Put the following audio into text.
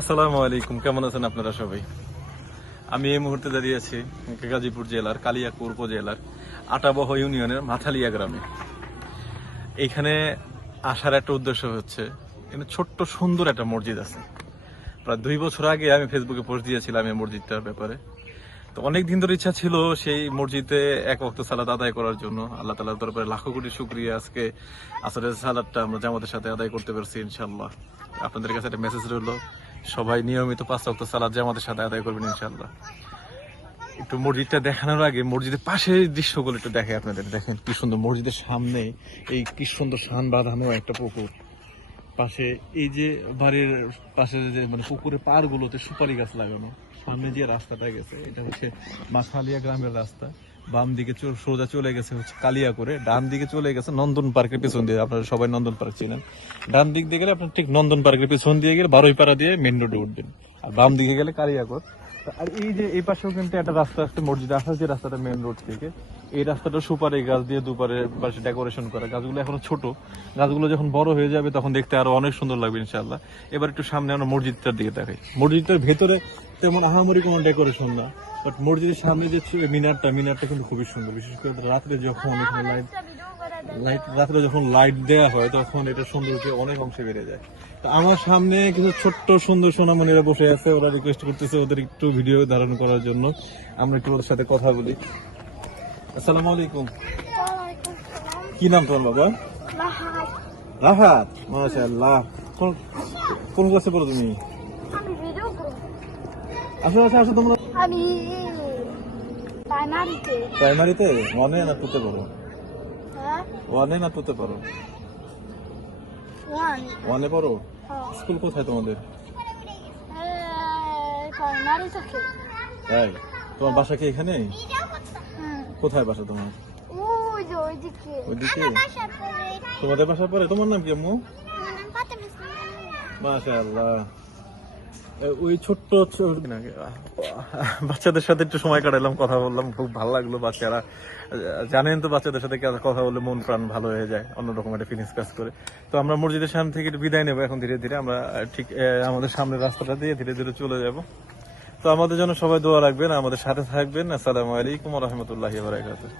আসসালামু আলাইকুম, কেমন আছেন আপনারা সবাই? আমি এই মুহূর্তে দাঁড়িয়ে আছি গাজীপুর জেলার কালিয়াকুর উপজেলার আটাবহ ইউনিয়নের মাথালিয়া গ্রামে। এইখানে আসার একটা উদ্দেশ্য হচ্ছে, এখানে ছোট্ট সুন্দর একটা মসজিদ আছে। প্রায় দুই বছর আগে আমি ফেসবুকে পোস্ট দিয়েছিলাম এই মসজিদটার ব্যাপারে। তো অনেক দিন ধরে ইচ্ছা ছিল সেই মসজিদে এক অক্ত সালাদ আদায় করার জন্য। আল্লাহ তালার দরবারে লাখো কোটি শুক্রিয়া। আজকে আসলে সালাদটা আমরা জামাতের সাথে আদায় করতে পারছি ইনশাল্লাহ আপনাদের কাছে একটা মেসেজ রইল সবাই নিয়মিত পাঁচ অক্ত সালাদ জামাতের সাথে আদায় করবেন ইনশাল্লাহ একটু মসজিদটা দেখানোর আগে, মসজিদের পাশের দৃশ্যগুলো একটু দেখে আপনাদের। দেখেন কি সুন্দর মসজিদের সামনে, এই কি সুন্দর শান বাঁধানো একটা পুকুর। পাশে এই যে বাড়ির পাশে যে মানে পুকুরের পার গুলোতে সুপারি গাছ লাগানো, সামনে যে রাস্তাটা গেছে, এটা হচ্ছে মাছালিয়া গ্রামের রাস্তা। বাম দিকে সোজা চলে গেছে হচ্ছে কালিয়া করে ডান দিকে চলে গেছে নন্দন পার্কের পিছন দিয়ে। আপনারা সবাই নন্দন পার্ক চিনেন। ডান দিক দিয়ে গেলে আপনার ঠিক নন্দন পার্কের পিছন দিয়ে গেলে বারোই পাড়া দিয়ে মেন রোডে উঠবেন। আর বাম দিকে গেলে কালিয়াকর। আর এই যে এই পাশেও কিন্তু একটা রাস্তা আছে, মসজিদ আসার যে রাস্তাটা মেন রোড থেকে। এই রাস্তাটা সুপারি গাছ দিয়ে দুপারে পাশে ডেকোরেশন করা। গাছগুলো এখনও ছোট। গাছগুলো যখন বড় হয়ে যাবে তখন দেখতে আরও অনেক সুন্দর লাগবে ইনশাল্লাহ এবার একটু সামনে আমরা মসজিদটার দিকে দেখাই। মসজিদটার ভেতরে তেমন আহামরি কোনো ডেকোরেশন না। বাট মসজিদের সামনে যে মিনারটা মিনারটা কিন্তু খুবই সুন্দর। বিশেষ করে রাত্রে যখন এখানে লাইট লাইট রাত্রে যখন লাইট দেওয়া হয় তখন এটা সৌন্দর্য অনেক অংশে বেড়ে যায়। তো আমার সামনে কিছু ছোট্ট সুন্দর সোনামণিরা বসে আছে। ওরা রিকোয়েস্ট করতেছে ওদের একটু ভিডিও ধারণ করার জন্য। আমরা একটু ওদের সাথে কথা বলি। আসসালামু আলাইকুম। কি নাম তোমার বাবা? রাহাত। মাশাআল্লাহ। কোন ক্লাসে পড়ো তুমি? আসো আসো আসো তোমরা। আমি প্রাইমারিতে প্রাইমারিতে ওয়ানে না টুতে পড়ো? হ্যাঁ? ওয়ানে না টুতে পড়ো? ওয়ান ওয়ানে পড়ো? স্কুল কোথায় তোমাদের? প্রাইমারি থেকে তাই তোমার বাসা কি এখানে? কোথায় বাসা তোমার? ওইদিকে। তোমাদের বাসা পরে? তোমার নাম কি আম্মু? মাশাআল্লাহ। ওই ছোট্ট বাচ্চাদের সাথে একটু সময় কাটালাম, কথা বললাম, খুব ভালো লাগল বাচ্চারা। জানেন তো বাচ্চাদের সাথে কথা বললে মন প্রাণ ভালো হয়ে যায়, অন্যরকম একটা ফিলিংস কাজ করে। তো আমরা মসজিদের সামনে থেকে বিদায় নেব এখন ধীরে ধীরে, আমরা ঠিক আমাদের সামনের রাস্তাটা দিয়ে ধীরে ধীরে চলে যাব। তো আমাদের জন্য সবাই দোয়া রাখবেন, আমাদের সাথে থাকবেন। আসসালামু আলাইকুম রহমতুল্লাহ বারাকাতুহ।